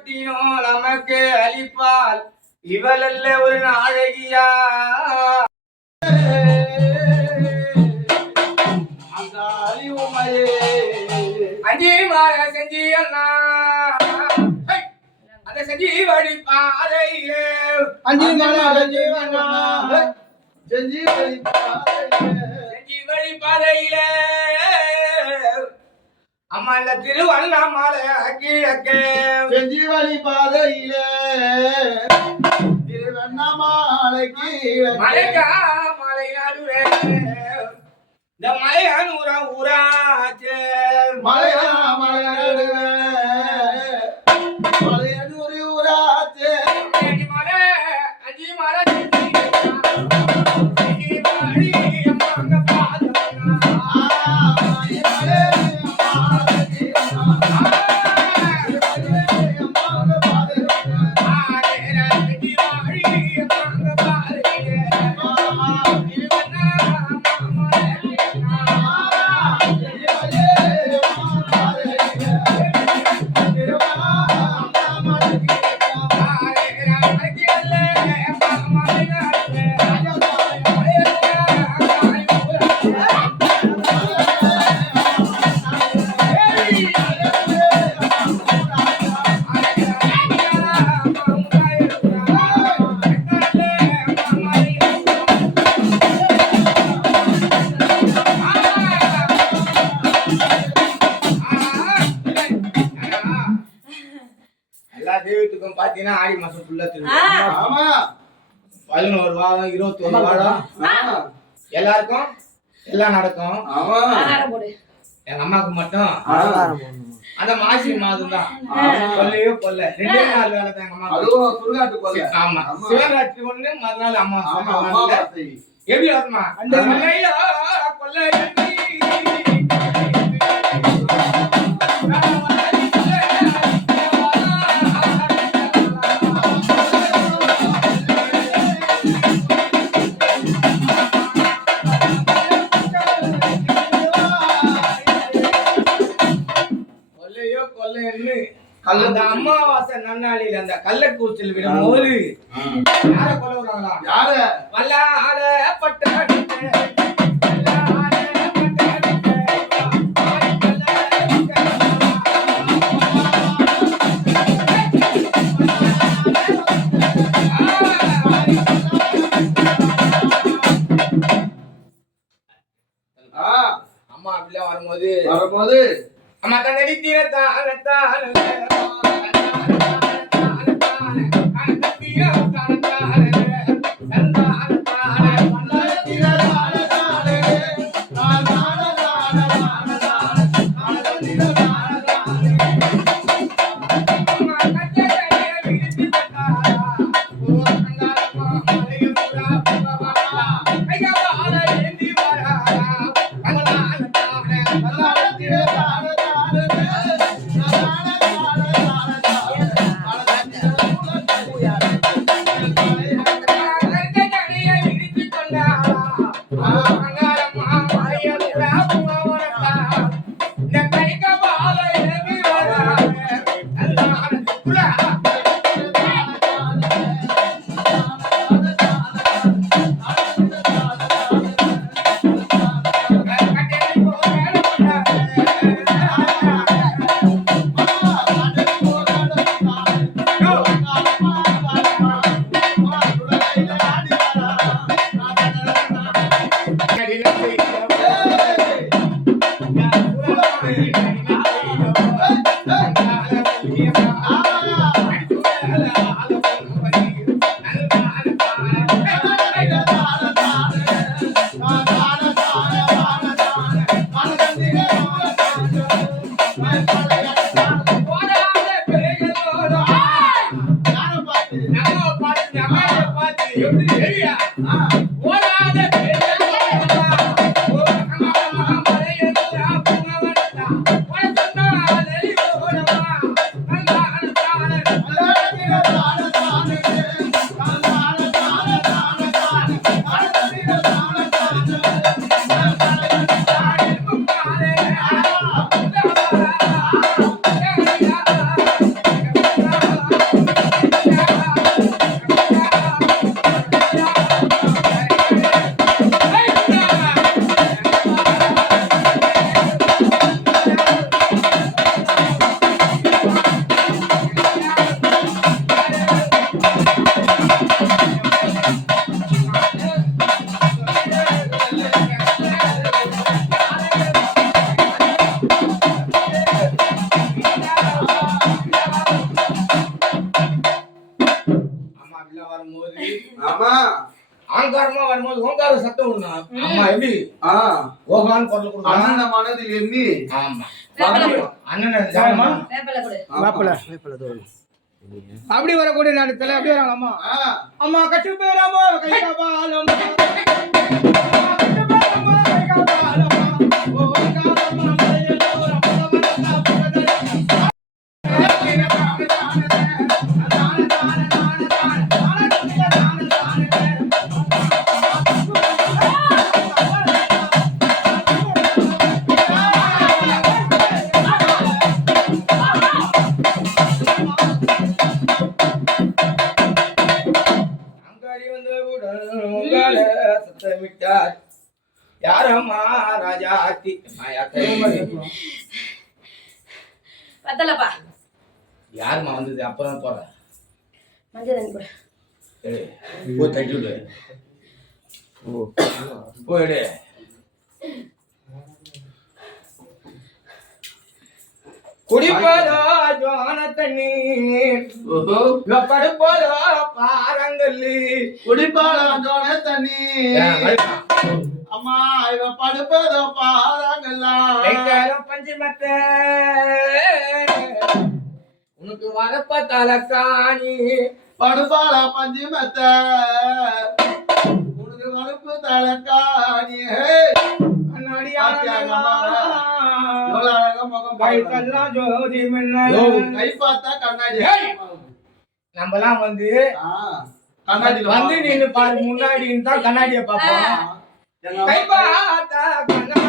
தொட்டியும் நமக்கு அளிப்பாள். இவள் அல்ல ஒரு நாழகியா அஞ்சி மாய செஞ்சி அண்ணா! அந்த செஞ்சி வழி பாதையிலே. அஞ்சு செஞ்சி செஞ்சி வழி பாதையிலே. அம்மா இந்த திருவண்ணாமலை கிழக்கே செஞ்சி வழி பாதையிலே திருவண்ணாமலை கீழே. மலைக்கா மலை நடுவே. இந்த மலையான் ஊரா ஊராச்சே. மலையா மலை நடுவே. இருபத்தி ஒரு வாரம் எல்லாருக்கும்? எல்லாம் நடக்கும். ஆமா. எங்க அம்மாவுக்கு மட்டும். அந்த மாசி மாதம் தான். கொல்லையோ கொல்ல. ரெண்டே நாள் வேலை தான் எங்க அம்மா அதுவும் சுடுகாட்டு கொல்ல. ஆமா. சிவராத்திரி ஒண்ணு மறுநாள் அம்மா எப்படி வருமா? அந்த. கொல்லையோ கொல்லை கள்ள அந்த அமாவாசை நன்னாளில் அந்த கள்ளக்கூச்சல் யார கொல்ல விடுறாங்களா? யார? வல்லாத பட்டாடிச்சே, ஆ. அம்மா அப்படிலாம் வரும்போது வரும்போது அம்மா தன்னடி தீரத்தான தான ஆங்காரமா வரும்போது ஓங்கார சத்தம் அம்மா எப்படி ஆ, ஓகான்னு குரல் கொடுக்கணும் அண்ணன மனதில் எண்ணி. ஆமா. அண்ணன் ஜாமா வேப்பிலை அப்படி வரக்கூடிய நேரத்துல அப்படியே வராங்க அம்மா. அம்மா கட்டு பேரமோ பத்தலப்பா. யாரும்மா வந்தது? அப்புறம் போறேன் மஞ்சள் தண்ணி கொடு. எடு. போய் தட்டி விடு. குடிப்பதோ ஜோன தண்ணி ஓஹோ, படுப்பதோ பாரங்கல்லி குடிப்பாலாஞ்சோன தண்ணி அம்மா இவ படுப்பதோ பாறாங்கல்லா பஞ்சமத்த. உனக்கு வரப்ப தலக்காணி படுப்பாலா பஞ்சு மெத்த உனக்கு வலுப்பு தலக்காணி கண்ணாடி. கண்ணாடி. நம்மலாம் வந்து ஆ, கண்ணாடியில வந்து. நின்னு பாரு முன்னாடின்னு தான் கண்ணாடிய பாப்போம் எங்க கை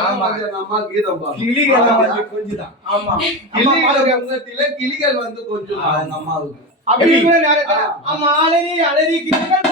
ஆமா. ஆமா அம்மா கீதம். கிளிகள்லாம் வந்து கொஞ்சுதான். ஆமா. கிளியிட கிளிகள் வந்து கொஞ்சம். அவங்க அம்மாவுக்கு. அப்படி நேரத்துல அம்மா அலறி அலறி கிளிகள்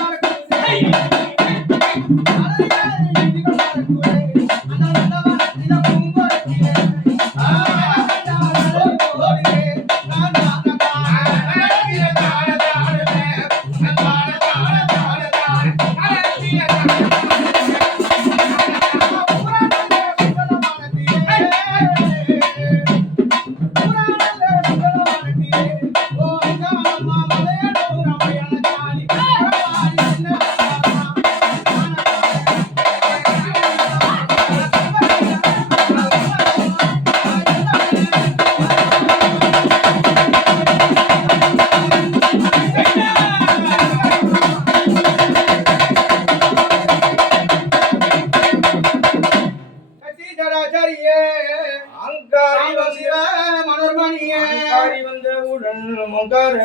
மனோர்மணியே அங்காரி வந்தவுடன் மொங்கார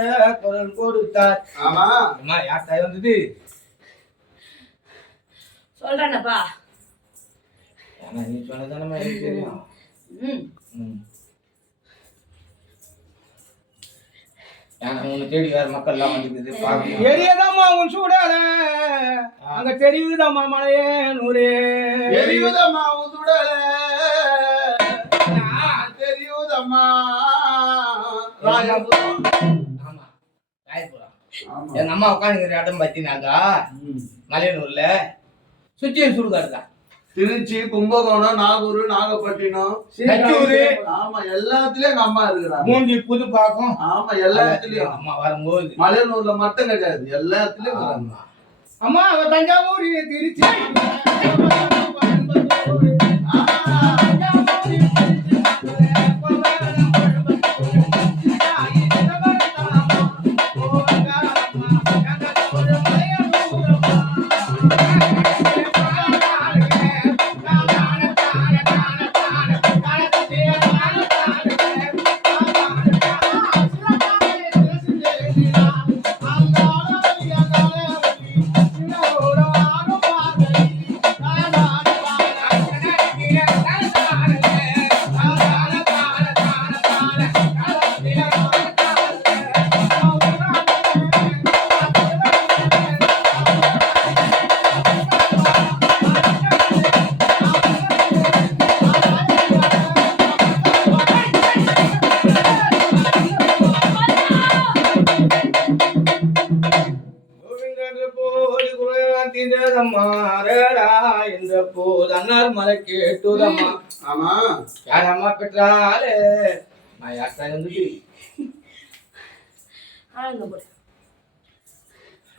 குரல் கொடுத்தார். ஆமா. அம்மா யார் தாய் வந்தது? சொல்றேனப்பா. ஆனா நீ சொன்னதானே எனக்கு தெரியும். ம். ம். ஏன்னா உன்னை தேடி வேற மக்கள்லாம் வந்துக்குது பாக்கணும் எரியதாம்மா உன் சூடால. அங்க தெரியுதாம்மா மலையே நூறே எரியுதம்மா உதுடல தெரியுதம்மா ஆமா. ராயபுரம் ஆமா. எங்க அம்மா உட்காந்துக்கிற இடம் பார்த்தீங்கன்னாக்கா. மலையனூர்ல சுற்றியும் சுடுகாடு தான் திருச்சி கும்பகோணம் நாகூர் நாகப்பட்டினம் ஆமா எல்லாத்துலயும் எங்க அம்மா இருக்கிறாங்க. மூஞ்சி புது பாக்கம். ஆமா எல்லா இடத்துலயும் அம்மா வரும்போது. மலையனூர்ல மட்டும் கிடையாது எல்லா இடத்துலயும். அம்மா அவ தஞ்சாவூர் திருச்சி. ஆமா. யார் அம்மா பெற்றாலே? நான் யார்தான் இருந்துச்சு ஆளுங்க போடு.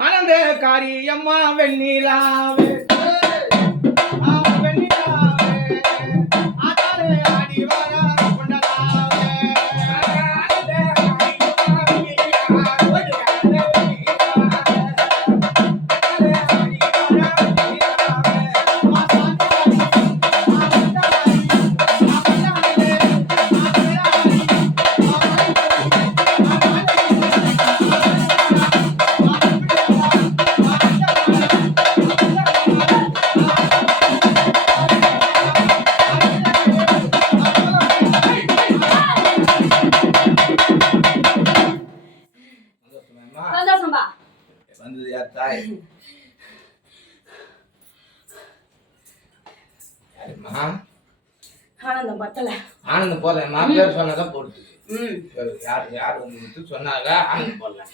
ஆனந்த காரி அம்மா வெண்ணிலாவே. ஆ, வெண்ணிலாவே ஆனந்தம் பத்தல. ஆனந்தம் போடுறேம்மா பேர் சொன்னதான் போட்டு. ம். யார் யார் உங்களுக்கு சொன்னாங்க? ஆனந்தம் போடலாம்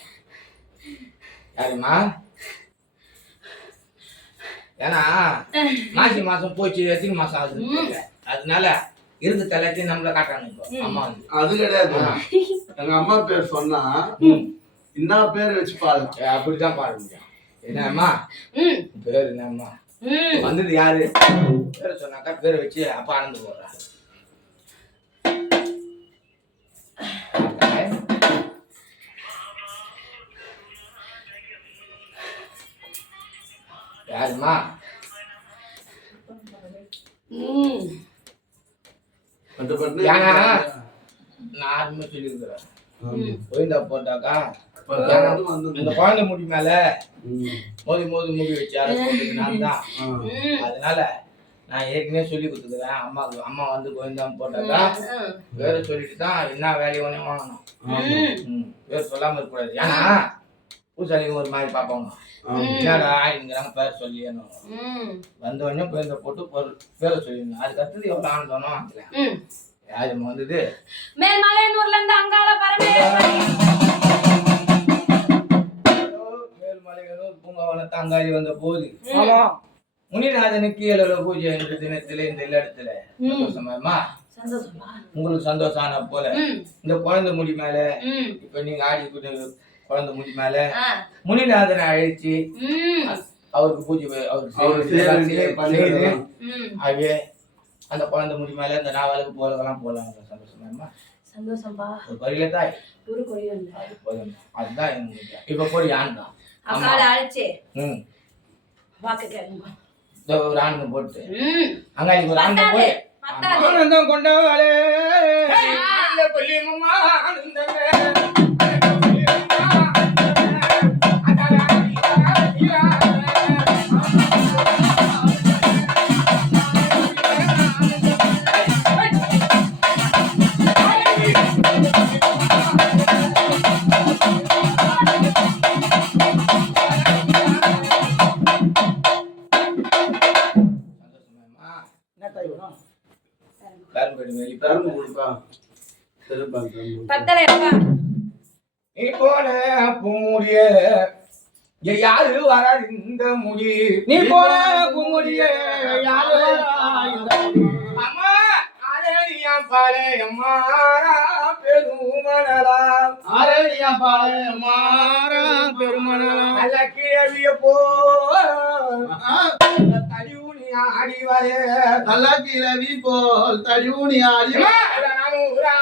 யாரும்மா? ஏன்னா மாசி மாசம் போச்சு எத்தனை மாசம் ஆகுது. அதனால இருக்கு தலைத்தையும் நம்மள காட்டுறாங்க அம்மா வந்து. அது கிடையாது. எங்க அம்மா பேர் சொன்னா என்ன பேர் வச்சு பாரு அப்படிதான் பாட முடியும் என்னம்மா? பேர் என்னம்மா? வந்தது யாரு? பேரை சொன்னாக்கா பேரை வச்சு அப்பா ஆனந்து போடுறா ஏன்னா நான் ஆரம்பமே சொல்லியிருக்கிறேன் கோயிந்தா போட்டாக்கா இந்த குழந்தை முடி மேல. மோதி மோதி முடி வச்சு அதை போட்டது நான் தான். அதனால நான் ஏற்கனவே சொல்லி கொடுத்துக்கிறேன். அம்மாவுக்கு அம்மா வந்து கோவிந்தான் போட்டாக்கா பேரை சொல்லிட்டு தான் என்ன வேலையை ஒன்றே வாங்கணும். பேர் சொல்லாம இருக்கக்கூடாது ஏன்னா பூசாரிங்க ஒரு மாதிரி பார்ப்பாங்க. என்னடா ஆயிடுங்கிறாங்க பேர் சொல்லியணும் ம். வந்த உடனே பேரை போட்டு பொருள் பேரை சொல்லிடணும். அதுக்கு அடுத்தது எவ்வளோ ம். யாரு வந்தது? மேல்மலையனூர்ல இருந்து அங்கால பரமேஸ்வரி. மேல்மலையனூர் பூங்காவன தாங்காளி வந்த போது ஆமா. முனிநாதனுக்கு ஏழு பூஜை என்ற தினத்துல இந்த இல்லடத்துல ம். சந்தோஷமாமா சந்தோஷமா. உங்களுக்கு சந்தோஷம் ஆன போல இந்த குழந்தை முடி மேல இப்ப நீங்க ஆடி கூட்டு குழந்தை முடி மேல முனிநாதனை அழைச்சு அவருக்கு பூஜை அவருக்கு அந்த குழந்தை முடி மேல இந்த நாவலுக்கு போறதெல்லாம் போலாம் சந்தோஷமா சந்தோஷம்பா. ஒரு பரியில தாய். ஒரு அது போதும். அதுதான் எனக்கு இப்ப போய் ஆண் தான். அக்கால அழைச்சு. ம். வாக்கு கேளுங்க. ஒரு ஆண் போட்டு. அங்காளிக்கு ஒரு ஆண் போய் ஆனந்தம் கொண்டவளே ஆனந்த கொல்லியம்மா ஆனந்தமே. போன பூமுடிய யாரு வரா இந்த முடி? நீ போன பூமுடிய யாரு வரா இந்த முடி? அம்மா ஆரணியா பாலே அம்மா பெருமணலா? ஆரணியா பாலே அம்மா பெருமணலா? அல்ல கிழவிய போ தடிவுனி ஆடி வரே. நல்லா கிழவி போல் தடியூனி ஆடி நானூரா